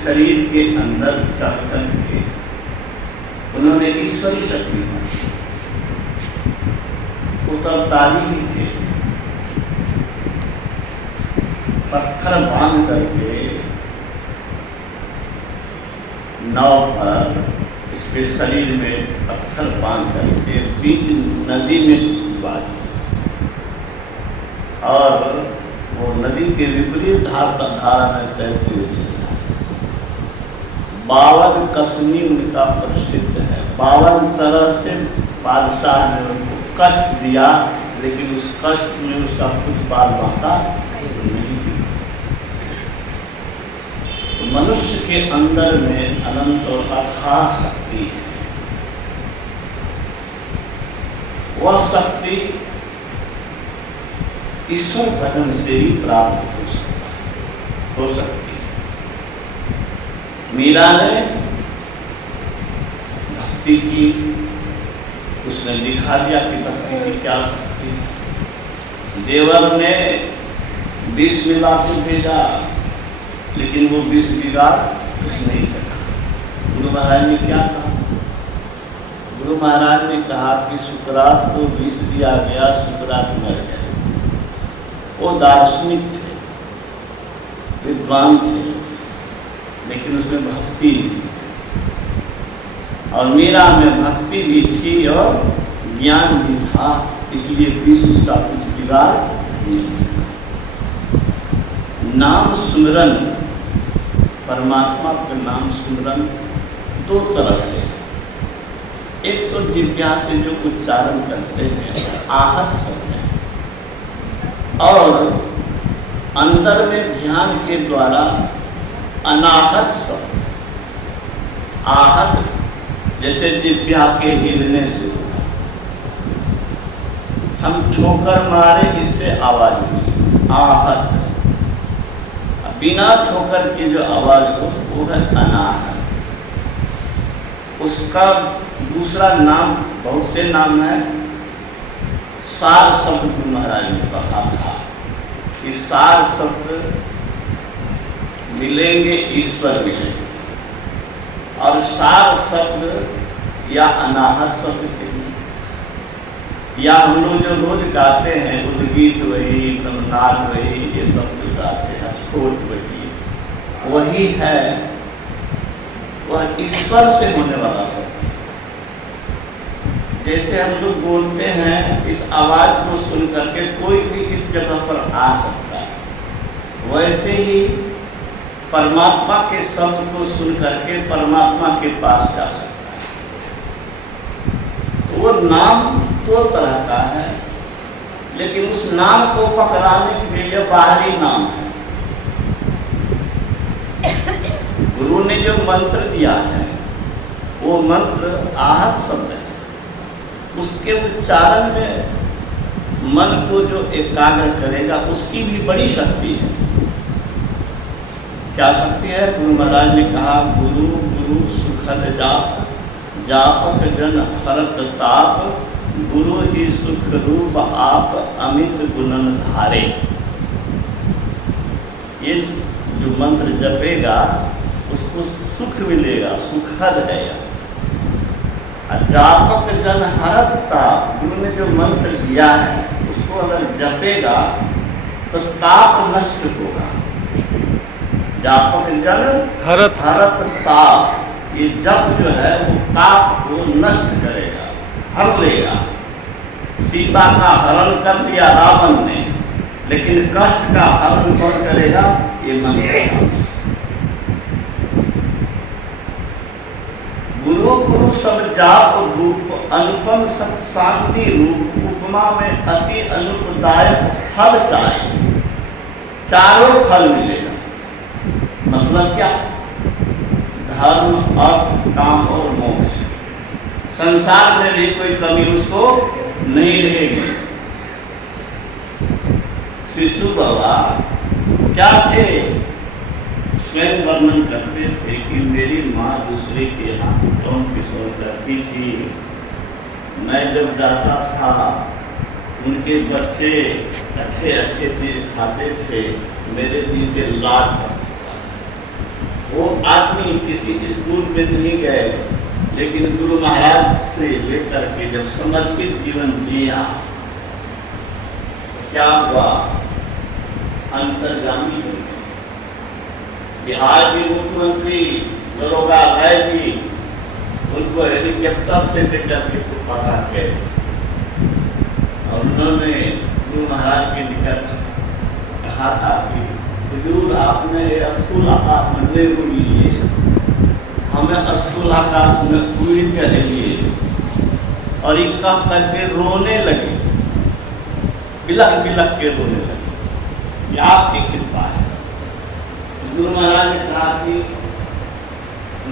शरीर के अंदर चलकर के उन्होंने ईश्वरी शक्ति उतरताली ही थे, पत्थर बांध करके नाव पर इसके शरीर में पत्थर बांध करके बीच नदी में डुबा दिया और वो नदी के विपरीत धारा में चलते हुए चला। 52 कसमी उनका प्रसिद्ध है। 52 तरह से बादशाह ने उनको कष्ट दिया, लेकिन उस कष्ट में उसका कुछ बाल बाका नहीं दिया। तो मनुष्य के अंदर में अनंत और अथाह शक्ति है। वह शक्ति ईश्वर भजन से ही प्राप्त हो सकती है। मीरा ने भक्ति की, उसने दिखा दिया कि भक्ति की क्या शक्ति है। देवर ने 20 मिला के भेजा, लेकिन वो 20 बिगाड़ कुछ नहीं सका। गुरु महाराज ने क्या कहा? गुरु महाराज ने कहा कि सुकरात को विष दिया गया, सुकरात मर गए। वो दार्शनिक थे, विद्वान थे, लेकिन उसमें भक्ति नहीं थी। और मीरा में भक्ति भी थी और ज्ञान भी था, इसलिए विष उसका कुछ बिगाड़ नहीं सका। नाम सुमिरन, परमात्मा का नाम सुमिरन 2 तरह से है। एक तो जिह्वा से जो उच्चारण करते हैं आहत शब्द है, और अंदर में ध्यान के द्वारा अनाहत शब्द। आहत जैसे जिह्वा के हिलने से हम ठोकर मारे, इससे आवाज हुई, आहत। बिना ठोकर की जो आवाज हो वो है अनाहत। उसका दूसरा नाम, बहुत से नाम है। सार शब्द गुरु महाराज ने कहा था कि सार शब्द मिलेंगे, ईश्वर मिलेंगे, और सार शब्द या अनाहत शब्द के लिए, या हम लोग जो रोज गाते हैं उद्गीत वही, ब्रह्मनाद वही, ये सब जो गाते हैं स्फोट वही है, वह ईश्वर से होने वाला शब्द। जैसे हम लोग बोलते हैं, इस आवाज को सुन करके कोई भी इस जगह पर आ सकता है, वैसे ही परमात्मा के शब्द को सुन करके परमात्मा के पास जा सकता है। तो वो नाम 2 तरह का है, लेकिन उस नाम को पकड़ाने के लिए बाहरी नाम है। गुरु ने जो मंत्र दिया है वो मंत्र आहत शब्द है। उसके उच्चारण में मन को जो एकाग्र करेगा उसकी भी बड़ी शक्ति है। क्या शक्ति है? गुरु महाराज ने कहा, गुरु गुरु सुखद जाप, जापक जन हरत ताप, गुरु ही सुख रूप आप, अमित गुणन धारे। ये जो मंत्र जपेगा उसको सुख मिलेगा, सुखद है यह। जापक जन हरत ताप, गुरु ने जो मंत्र दिया है उसको अगर जपेगा तो ताप नष्ट होगा। जापक जन हरत ताप, ये जप जो है वो ताप को नष्ट करेगा, हर लेगा। सीता का हरण कर लिया रावण ने, लेकिन कष्ट का हरण कौन करेगा? ये मंत्र। गुरु गुरु सब जाप रूप, अनुपम सत शांति रूप, उपमा में अति अनुपदायक फल चाहिए। चारों फल मिलेगा। मतलब क्या? धर्म, अर्थ, काम और मोक्ष। संसार में भी कोई कमी उसको नहीं रहेगी। शिशु बाबा क्या थे? स्वयं वर्णन करते थे कि मेरी माँ दूसरे के यहाँ कौन किशोर करती थी। मैं जब जाता था उनके बच्चे अच्छे अच्छे चीज खाते थे, मेरे जी से लाड पड़ता था। वो आदमी किसी स्कूल में नहीं गए, लेकिन गुरु महाराज से लेकर के जब समर्पित जीवन जिया, क्या हुआ? अंतर्गामी हो गए। बिहार के मुख्यमंत्री दरोगा राय जी उनको हेलीकॉप्टर से लेकर के पढ़ा गए थे और उन्होंने गुरु महाराज के निकट कहा था कि हुजूर आपने स्थूल आकाश में ले लिए, हमें स्थूल आकाश में उड़ी कहिए। और ये कह करके रोने लगे, बिलख बिलख के रोने लगे। ये आपकी कृपा है। गुरु महाराज ने कहा कि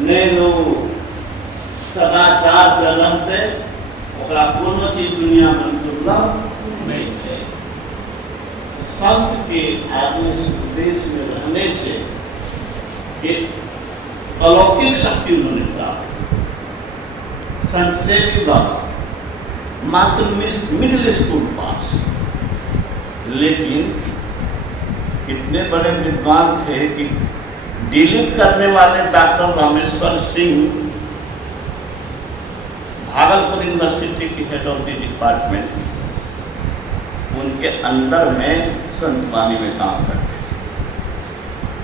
ने लो सदाचार से लंबे ओकरा कोनो चीज दुनिया में दुर्लभ नहीं है। संत के आदमी देश में रहने से एक अलौकिक शक्ति उन्होंने प्राप्त। संत से विवाह मात्र मिडिल स्कूल पास, लेकिन इतने बड़े विद्वान थे कि डिलीट करने वाले डॉक्टर रामेश्वर सिंह भागलपुर यूनिवर्सिटी की हेड ऑफ द डिपार्टमेंट, उनके अंदर में संतवाणी में काम करते थे।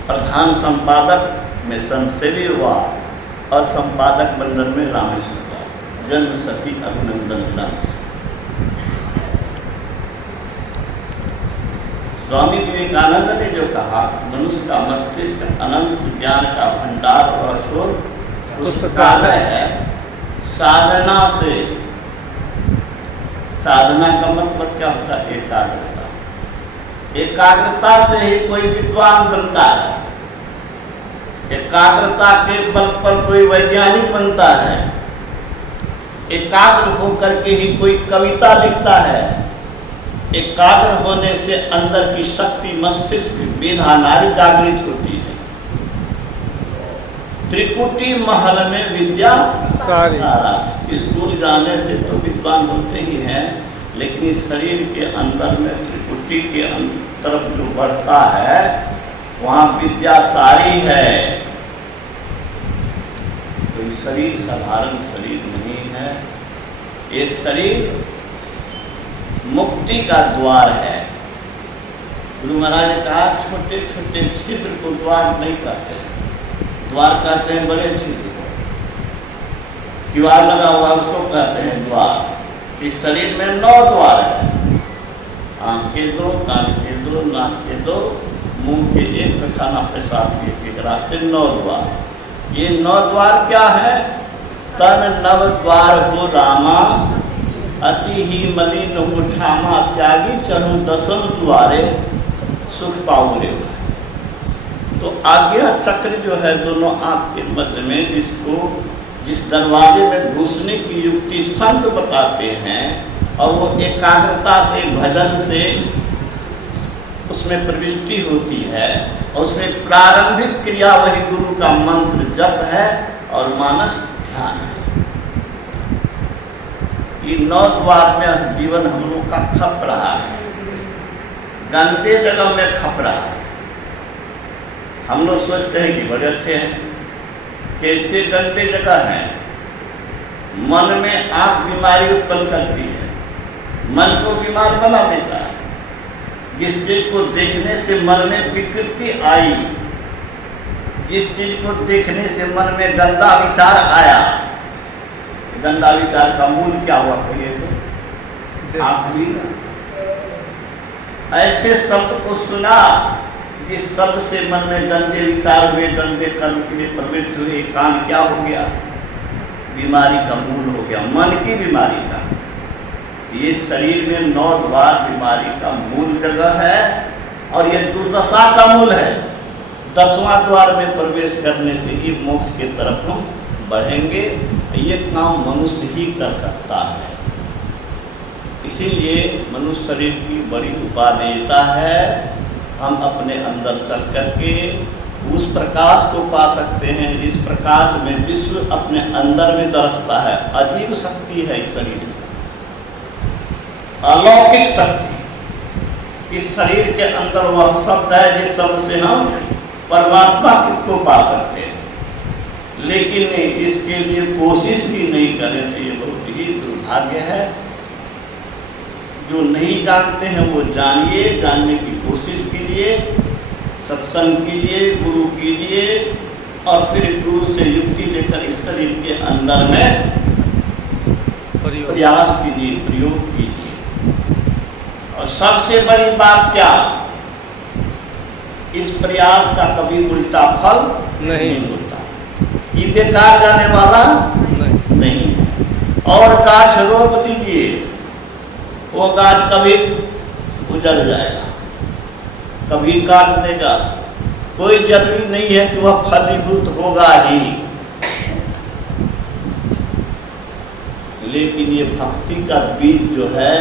प्रधान संपादक में संत सेवी हुआ और संपादक मंडल में रामेश्वर हुआ। जन्म सती अभिनंदन ग्रंथ। स्वामी विवेकानंद ने जो कहा, मनुष्य का मस्तिष्क अनंत ज्ञान का भंडार और अशोर पुस्तकालय है। साधना से, साधना का मतलब क्या होता है? एकाग्रता। एकाग्रता से ही कोई विद्वान बनता है। एकाग्रता के बल पर कोई वैज्ञानिक बनता है। एकाग्र होकर के ही कोई कविता लिखता है। एकाग्र होने से अंदर की शक्ति मस्तिष्क मेधा नारी जागृत होती है। त्रिकुटी महल में विद्या सारा। स्कूल जाने से तो विद्वान होते ही हैं, लेकिन इस शरीर के अंदर में त्रिकुटी के तरफ जो बढ़ता है वहाँ विद्या सारी है। तो ये शरीर साधारण शरीर नहीं है। ये शरीर मुक्ति का द्वार है। गुरु महाराज ने कहा छोटे छोटे छिद्र को द्वार नहीं कहते हैं, द्वार कहते हैं बड़े छिद्र को। किवाड़ लगा हुआ उसको कहते हैं द्वार। इस शरीर में 9 द्वार है। आंखें 2, कान के 2, नाक के 2, मुंह के 1, खाना पेशाब के 1 रास्ते 9 द्वार। ये 9 द्वार क्या है? तन नव द्वार हो रामा, अति ही मलिन उठामा, त्यागी चढ़ू 10 द्वारे, सुख पाऊ रे। तो आज्ञा चक्र जो है दोनों आंख के मध्य में, जिस दरवाजे में घुसने की युक्ति संत बताते हैं, और वो एकाग्रता से भजन से उसमें प्रविष्टि होती है, और उसमें प्रारंभिक क्रिया वही गुरु का मंत्र जप है और मानस ध्यान है। ये 9 द्वार में जीवन हम लोग का खप रहा है, गंदे जगह में खप रहा है। हम लोग सोचते हैं कि बड़े अच्छे हैं, कैसे गंदे जगह हैं। मन में आंख बीमारी उत्पन्न करती है, मन को बीमार बना देता है। जिस चीज को देखने से मन में विकृति आई, जिस चीज को देखने से मन में गंदा विचार आया, गंदा विचार का मूल क्या हुआ? कहिए तो आंख भी ना। ऐसे शब्द को सुना जिस शब्द से मन में गंदे विचार हुए, गंदे कर्म के लिए प्रवृत्त हुए, कान क्या हो गया? बीमारी का मूल हो गया, मन की बीमारी का। ये शरीर में 9 द्वार बीमारी का मूल जगह है, और ये दुर्दशा का मूल है। 10वां द्वार में प्रवेश करने से ही मोक्ष के तरफ हम बढ़ेंगे। ये काम मनुष्य ही कर सकता है। इसीलिए मनुष्य शरीर की बड़ी उपादेयता है। हम अपने अंदर चल करके उस प्रकाश को पा सकते हैं जिस प्रकाश में विश्व अपने अंदर में दरसता है। अजीब शक्ति है इस शरीर में, अलौकिक शक्ति। इस शरीर के अंदर वह शब्द है जिस शब्द से हम परमात्मा को पा सकते हैं। लेकिन इसके लिए कोशिश भी नहीं करें तो ये बहुत ही दुर्भाग्य है। जो नहीं जानते हैं वो जानिए, जानने की कोशिश कीजिए, सत्संग कीजिए, गुरु कीजिए, और फिर गुरु से युक्ति लेकर इस शरीर के अंदर में प्रयास कीजिए, प्रयोग कीजिए। और सबसे बड़ी बात क्या, इस प्रयास का कभी उल्टा फल नहीं होता, ये बेकार जाने वाला नहीं है। और गाछ रोप दीजिए, वो गाछ कभी उजड़ जाएगा, कभी काट देगा, कोई जरूरी नहीं है कि वह फलीभूत होगा ही। लेकिन ये भक्ति का बीज जो है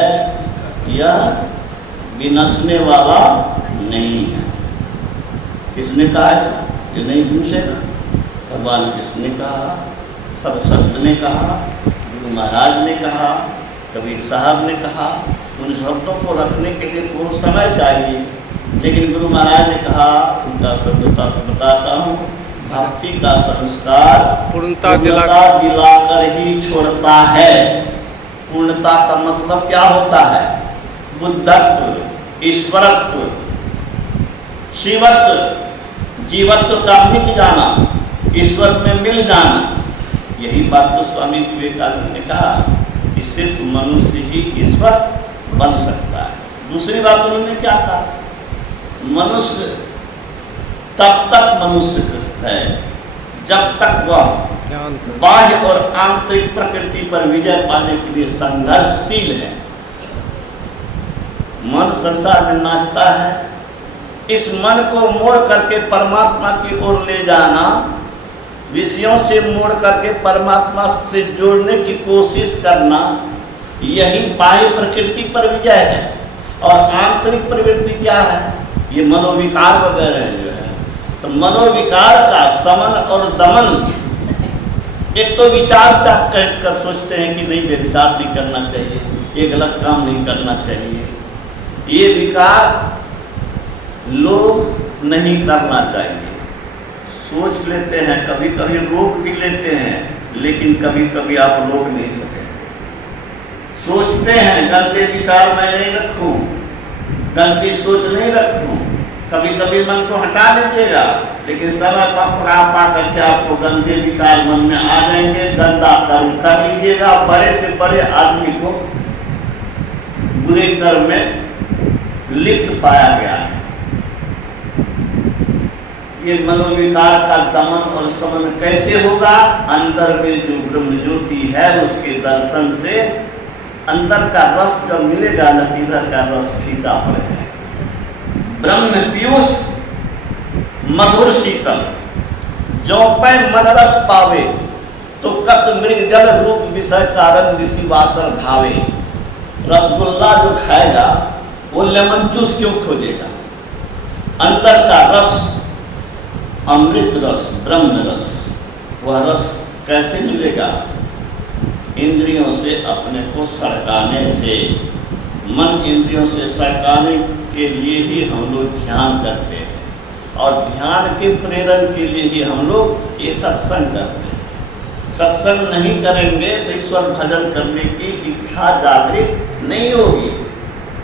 यह विनशने वाला नहीं है। किसने कहा ऐसा? ये नहीं विनशेगा, भगवान किसने कहा? सब संत ने कहा, गुरु महाराज ने कहा, कबीर साहब ने कहा। उन शब्दों को रखने के लिए बहुत समय चाहिए, लेकिन गुरु महाराज ने कहा, उनका शब्दता बताता हूँ, भक्ति का संस्कार पूर्णता दिलाकर ही छोड़ता है। पूर्णता का मतलब क्या होता है? बुद्धत्व, ईश्वरत्व, शिवत्व, जीवत्व का मिट जाना, ईश्वर में मिल जाना। यही बात तो स्वामी विवेकानंद ने कहा कि सिर्फ मनुष्य ही ईश्वर बन सकता है। दूसरी बात उन्होंने क्या कहा? मनुष्य तब तक मनुष्य है जब तक वह बाह्य और आंतरिक प्रकृति पर विजय पाने के लिए संघर्षशील है। मन संसार में नाचता है, इस मन को मोड़ करके परमात्मा की ओर ले जाना, विषयों से मोड़ करके परमात्मा से जोड़ने की कोशिश करना, यही बाह्य प्रकृति पर विजय है। और आंतरिक प्रवृत्ति क्या है? ये मनोविकार वगैरह जो है। तो मनोविकार का समन और दमन, एक तो विचार से आप कह कर सोचते हैं कि नहीं व्यभिचार नहीं करना चाहिए, ये गलत काम नहीं करना चाहिए, ये विकार लोग नहीं करना चाहिए, सोच लेते हैं, कभी कभी रोक भी लेते हैं, लेकिन कभी कभी आप रोक नहीं सकेंगे। सोचते हैं गंदे विचार मैं नहीं रखूं, गंदी सोच नहीं रखूं, कभी कभी मन को हटा लीजिएगा, लेकिन समय पा करके आपको गंदे विचार मन में आ जाएंगे, गंदा कर्म कर लीजिएगा। बड़े से बड़े आदमी को बुरे कर्म में लिप्त पाया गया है। ये मनोविकार का दमन और समन कैसे होगा? अंदर में जो ब्रह्म ज्योति है उसके दर्शन से अंदर का रस जब मिलेगा न, इधर का रस फीका पड़ जाएगा। ब्रह्म पीयूष मधुर शीतल, जो पै मन रस पावे, तो कत मृग जल रूप विषय कारण ऋषि वासर धावे। रसगुल्ला जो खाएगा वो लेमन जूस क्यों खोजेगा? अंदर का रस, अमृत रस, ब्रह्म रस, वह रस कैसे मिलेगा? इंद्रियों से अपने को सड़काने से। मन इंद्रियों से सड़काने के लिए ही हम लोग ध्यान करते हैं, और ध्यान के प्रेरण के लिए ही हम लोग ये सत्संग करते हैं। सत्संग नहीं करेंगे तो ईश्वर भजन करने की इच्छा जागृत नहीं होगी।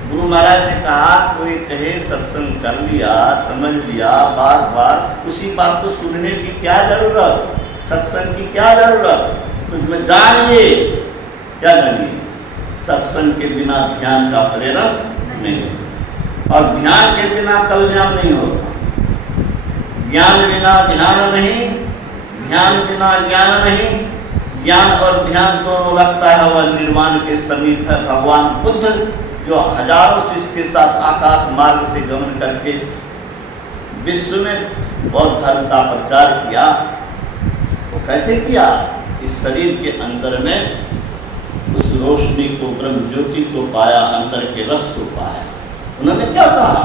गुरु महाराज ने कहा, कोई कहे सत्संग कर लिया, समझ लिया, बार बार उसी बात को सुनने की क्या जरूरत, सत्संग की क्या जरूरत? तो जानिए, क्या जानिए? सत्संग के बिना ध्यान का प्रेरण नहीं होता, और ध्यान के बिना कल्याण नहीं होता। ज्ञान बिना ध्यान नहीं, ध्यान बिना ज्ञान नहीं। ज्ञान और ध्यान दोनों रखता है वह निर्वाण के समीप है। भगवान बुद्ध जो हजारों शिष्य के साथ आकाश मार्ग से गमन करके विश्व में बौद्ध धर्म का प्रचार किया, वो कैसे किया? इस शरीर के अंदर में उस रोशनी को, ब्रह्म ज्योति को पाया, अंदर के रस को पाया। उन्होंने क्या कहा?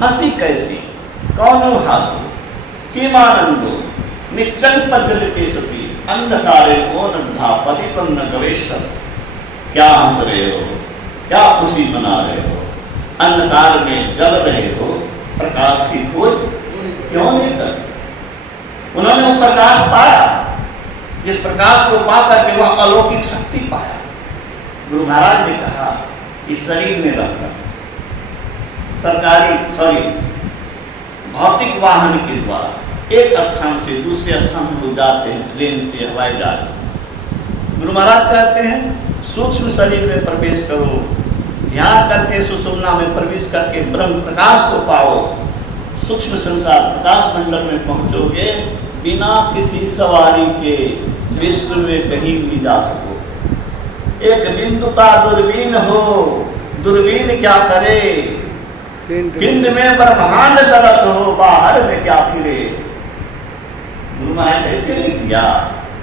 हंसी कैसी, कौन हासो, किमानंदो, निच्चन पज्जलिते सती, अंधकारे ओनद्धा परिपन्न गवेशत। क्या हंस रहे हो, क्या खुशी मना रहे हो, अंधकार में जल रहे हो, प्रकाश की खोज क्यों नहीं करते? उन्होंने वो प्रकाश पाया, जिस प्रकाश को पा करके वह अलौकिक शक्ति पाया। गुरु महाराज ने कहा इस शरीर में रहकर भौतिक वाहन के द्वारा एक स्थान से दूसरे स्थान को जाते हैं, ट्रेन से, हवाई जहाज से। गुरु महाराज कहते हैं सूक्ष्म शरीर में प्रवेश करो, ध्यान करके सुषुम्ना में प्रवेश करके ब्रह्म प्रकाश को पाओ, सूक्ष्म संसार प्रकाश मंडल में पहुंचोगे, बिना किसी सवारी के विश्व में कहीं भी जा सको। एक बिंदुता दूरबीन हो, दूरबीन क्या करे, पिंड में ब्रह्मांड तरस हो, बाहर में क्या फिरे। गुरु महाराज ऐसे लिख दिया?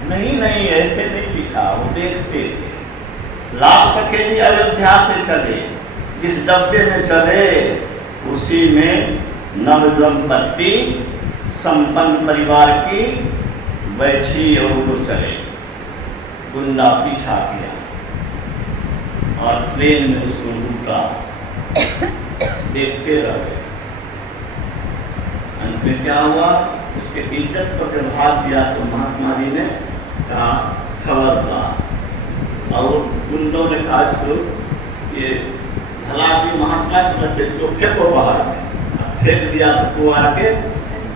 नहीं, ऐसे नहीं लिखा। वो देखते थे। लाभ सखे जी अयोध्या से चले, जिस डब्बे में चले उसी में नव दंपत्ति संपन्न परिवार की बैठी और वो चले। गुंडा पीछा किया और ट्रेन में उसको लूटा, देखते रह गए। अंत में क्या हुआ, उसके इज्जत पर जब हाथ दिया तो महात्मा जी ने कहा खबरदार, और गुंडों ने कहा इसको ये भलादी महात्मा समझते इसको फेंको बाहर में। फेंक दिया तो कुआर के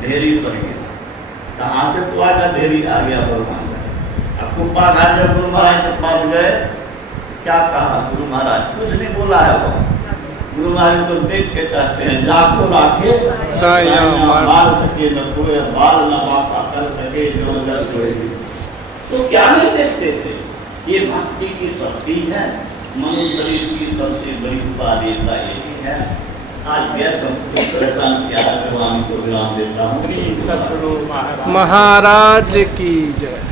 ढेरी पड़ गया। कहाँ से कुआर का ढेरी आ गया भगवान। अब कुप्पा घाट जब गुरु महाराज के पास गए, क्या कहा गुरु महाराज? कुछ नहीं बोला है वो। गुरु महाराज को देख के कहते हैं लाखों राखे मार सके न कोई, बाल न माफा कर सके जो जल कोई। तो क्या नहीं देखते थे? ये भक्ति की शक्ति है। मनुष्य शरीर की सबसे बड़ी उपादेयता यही है। आज गैस परेशान किया है, भगवान को विराम देता हूँ। महाराज की जय।